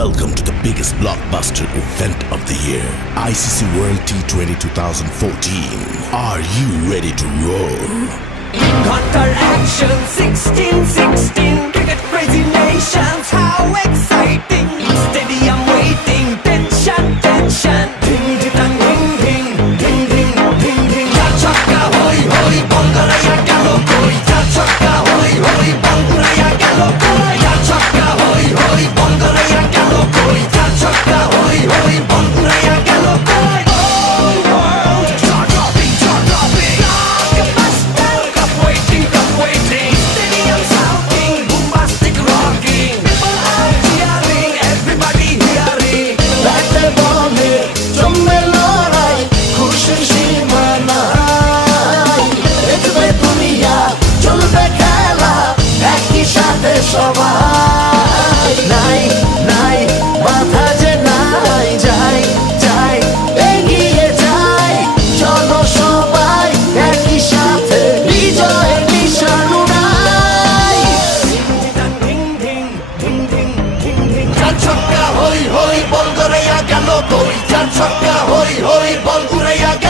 Welcome to the biggest blockbuster event of the year, ICC World T20 2014. Are you ready to roll? Counter action 16-16, cricket crazy nations, how exciting! Stadium waiting, tension, tension. Ding ding ding ding ding ding ding ding. Char chakka hoi hoi, banguraya gelo koi. Char chakka hoi hoi, banguraya gelo koi. Char chakka hoi hoi, banguraya gelo koi. Char chakka hoi hoi, banguraya gelo koi. Oh world, jaw dropping, blockbuster, cup waiting, stadium shouting, bombastic rocking. People are cheering, everybody hearing. ব্যাটে বলে জমবে লড়াই, খুশির সীমা নাই। দেখবে দুনিয়া, চলবে খেলা, একই সাথে সবাই। নাই নাই মাথা যে নাই, যাই যাই এগিয়ে যাই। চলো সবাই একই সাথে, বিজয়ের নিশান উড়াই। Ding ding ding ding ding ding. চার ছক্কা হই হই, বল গড়াইয়া গেল কই। চার ছক্কা হই হই, বল উড়াইয়া গেল